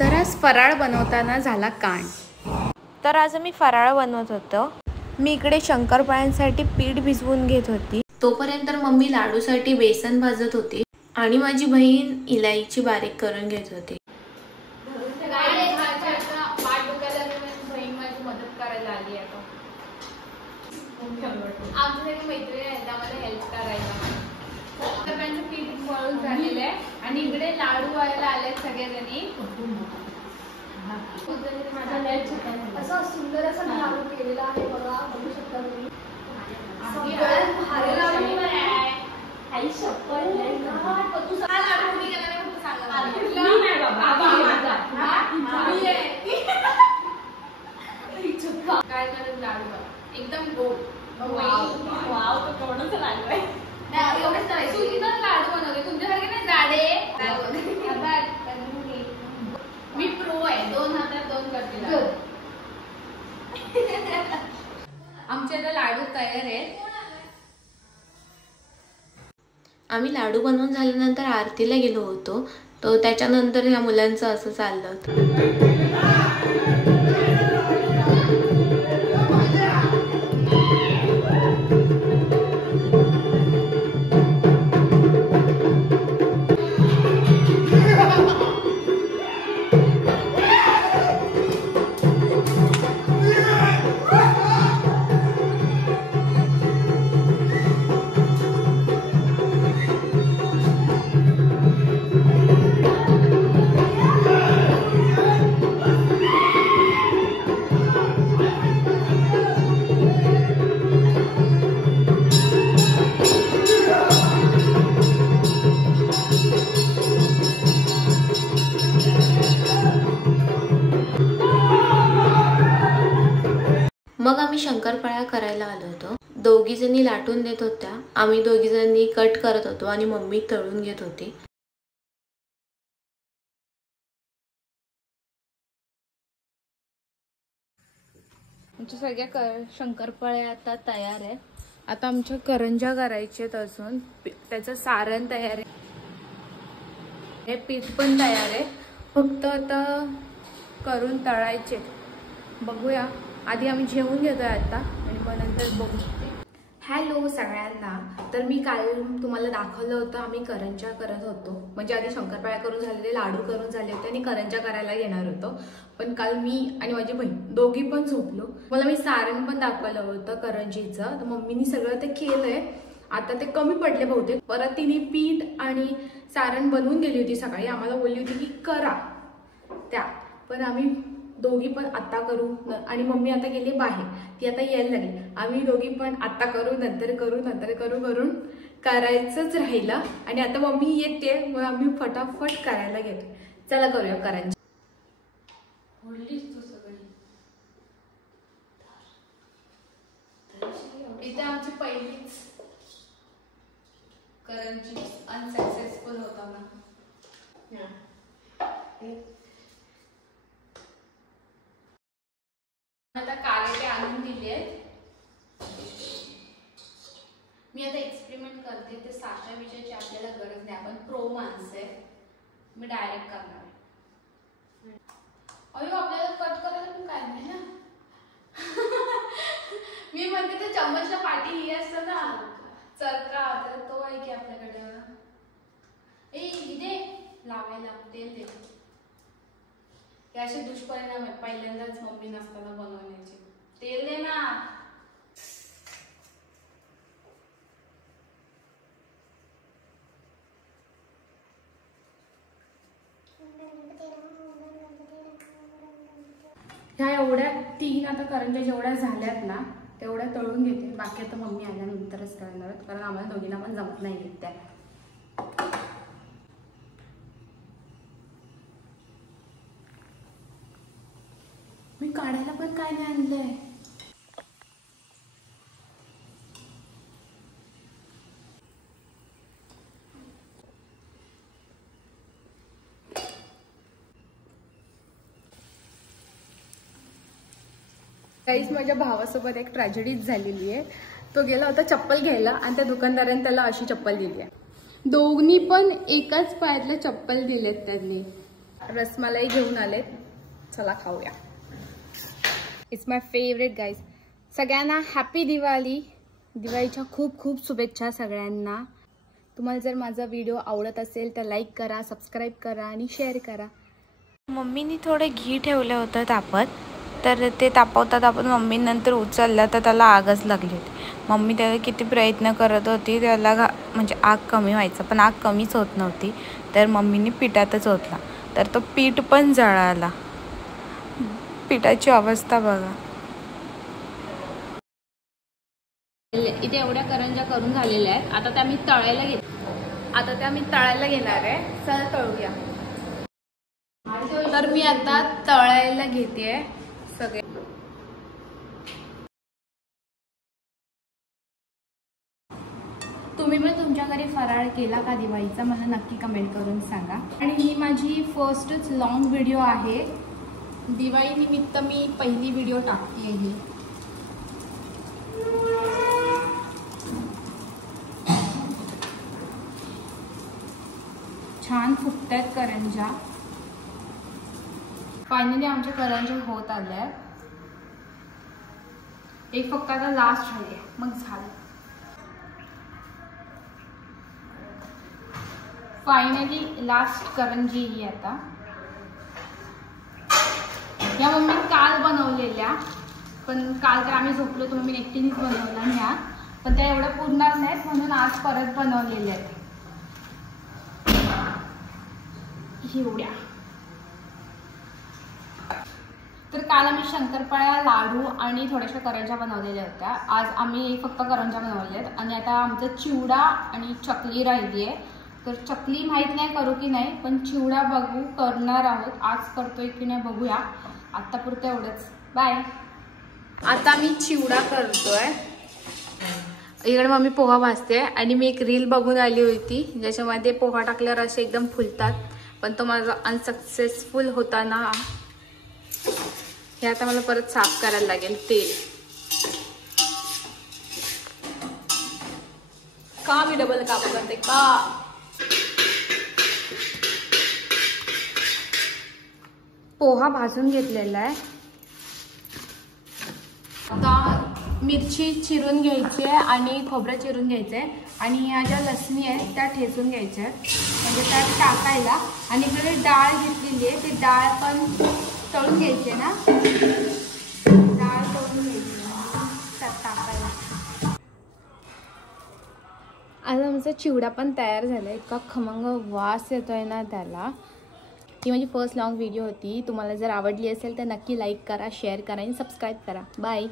तर आज फराळ बनवताना झाला कांड। तर आज मी फराळ बनवत होतो। मी इकडे शंकरपाळ्यांसाठी पीठ भिजवून घेत होती, तोपर्यंत मम्मी लाडूसाठी बेसन भाजत होती आणि माझी बहीण इलायची बारीक करून घेत होती। आमच्यासाठी मैत्रिणी आहेत, आम्हाला हेल्प करायला। शंकरपाळ्यांचं पीठ मळून झालेलं आहे आणि इकडे लाडू व्हायला आले सगळेजणी। असा सुंदर असा लाडू केलेला आहे बघा, बघू शकता तुम्ही। आई शपथ तू सांग लाडू कोणी केला नाही फक्त सांगा। मी नाही बाबा, काय करत लाडू एकदम गोड। वाव तो केवढाच लाडू आहे। सुंदर लाडू बनवले, तुमच्यासारखे नाही जाडे। मी प्रो आहे, 2 हातात 2 करते। आमचे आता लाडू तयार आहेत। आम्ही लाडू बनवून झाल्यानंतर आरतीला गेलो होतो, तो त्याच्यानंतर ह्या मुलांचं असं चाललं होतं। मग आम्ही शंकरपाळ्या करायला आलो होतो। दोघी जणी लाटून देत होत्या, आम्ही दोघी जणी कट करत होतो आणि मम्मी तळून घेत होती। आमच्या सगळ्या शंकरपाळ्या आता तयार आहे। आता आमच्या करंज्या करायच्या आहेत, अजून त्याचं सारण तयार आहे, हे पीठ पण तयार आहे, फक्त आता करून तळायचे। बघूया, आधी आम्ही जेवून घेतोय आता आणि मग नंतर बघू। हॅलो सगळ्यांना, तर मी काल तुम्हाला दाखवलं होतं आम्ही करंज्या करत होतो, म्हणजे आधी शंकरपाळ्या करून झालेले, लाडू करून झाले होते आणि करंज्या करायला घेणार होतो। पण काल मी आणि माझी बहीण दोघी पण झोपलो। मला मी सारण पण दाखवलं होतं करंजीचं, तर मम्मीनी सगळं ते केलंय। आता ते कमी पडले बहुतेक, परत तिने पीठ आणि सारण बनवून गेली होती सकाळी, आम्हाला बोलली होती की करा त्या, पण आम्ही दोघी पण आता करू आणि मम्मी आता गेली बाहेर, ती आता यायला लागली। आम्ही दोघी पण आता करू नंतर करून करायचंच राहिलं आणि आता मम्मी येते, मग आम्ही फटाफट करायला घेतो। चला करूया करंजी। बोललीस तू सगळी। इथे आमची पहिलीच करंजी अनसक्सेसफुल होता ना। आता कारेटे आणून दिले। मी आता एक्सपेरिमेंट करते, ते साचा विषयाची आपल्याला गरज नाही, आपण प्रो माणसं आहे, मी डायरेक्ट करणार आहे। अयो आपल्याला कट करायला पण काय नाही ना। मी म्हणते ते चम्मचला पाठी ही असतं ना चरका, तर तो आहे की आपल्याकडं। ए इथे लावायला तेल दे, हे असे दुष्परिणाम आहेत पहिल्यांदाच मम्मी नसताना बनवण्याचे। तेल दे ना। ह्या एवढ्या 3 आता करंज्या जेवढ्या झाल्यात ना तेवढ्या तळून घेते, बाकी आता मम्मी आल्यानंतरच करणार आहेत, कारण आम्हाला दोघींना पण जमत नाही त्या। मी काढायला पण काय नाही आणलंय। गाईस, माझ्या भावासोबत एक ट्रॅजेडीच झालेली आहे। तो गेला होता चप्पल घ्यायला आणि त्या दुकानदाराने त्याला अशी चप्पल दिली आहे। दोघनी पण एकाच पायातले चप्पल दिलेत त्यांनी। रसमलाई घेऊन आलेत, चला खाऊया. It's my favourite guys. सगळ्यांना हॅपी दिवाळी. दिवाळीच्या खूप खूप शुभेच्छा सगळ्यांना. तुम्हाला जर माझा व्हिडिओ आवडत असेल तर लाईक करा, सबस्क्राईब करा आणि शेअर करा. मम्मीनी थोडे घी ठेवलं होतं तापत, तर ते तापवता मम्मी नंतर उचललं तर त्याला आगच लागली होती. मम्मी त्याला किती प्रयत्न करत होती त्याला म्हणजे आग कमी व्हायचं, पण आग कमीच होत नव्हती. तर मम्मीने पिठातच ओतला, तर तो पीठ पण जळाला. पिठाची अवस्था बघा. इथे एवढ्या करंजा करून झालेल्या आहेत. आता त्या मी तळायला घेणार आहे. चला तळूया. तर मी आता तळायला घेते सगळे. तुम्ही पण तुमच्या घरी फराळ केला का दिवाळीचा, मला नक्की कमेंट करून सांगा. आणि ही माझी फर्स्टच लॉंग व्हिडिओ आहे. दिवाळी निमित्त मी पहिली व्हिडिओ टाकते ही. छान फुगतायत करंजा. फायनली आमच्या करंजा होत आल्या. एक फक्त आता लास्ट राहिले, मग झालं. फायनली लास्ट करंजी ही आता. या मम्मी काल बनवलेल्या, पण काल तर आम्ही झोपलो तर मम्मी एकटीनेच बनवल्या ह्या, पण त्या एवढ्या पुरणार नाहीत म्हणून आज परत बनवलेल्या आहेत एवढ्या. तर काल आम्ही शंकरपाळ्या, लाडू आणि थोड्याशा करंजा बनवलेल्या होत्या. आज आम्ही फक्त करंजा बनवल्या आहेत. आणि आता आमचं चिवडा आणि चकली राहिली आहे. तर चकली माहीत नाही करू की नाही, पण चिवडा बघू, करणार आहोत. आज करतोय की नाही बघूया. आत्तापुरतं एवढंच. बाय. आता मी चिवडा करतोय. इकडे मम्मी पोहा भाजते आणि मी एक रील बघून आली होती ज्याच्यामध्ये पोहा टाकल्यावर असे एकदम फुलतात, पण तो माझा अनसक्सेसफुल होता ना. हे आता मला परत साफ करायला लागेल. तेल का मी डबल काम करते का. पोहा भाजून घेतलेला आहे. आता मिरची चिरून घ्यायची आहे आणि खोबरं चिरून घ्यायचं आहे आणि ह्या ज्या लसणी आहेत त्या ठेचून घ्यायच्या आहेत म्हणजे त्यात टाकायला. आणि इकडे डाळ घेतलेली आहे, ती डाळ पण तळून घ्यायची ना. डाळ तळून घ्यायची त्यात टाकायला. आता आमचा चिवडा पण तयार झाला. इतका खमंग वास येतोय ना त्याला. ही माझी फर्स्ट लॉंग व्हिडिओ होती. तुम्हाला जर आवडली असेल तर नक्की लाईक करा, शेअर करा आणि सबस्क्राईब करा. बाय.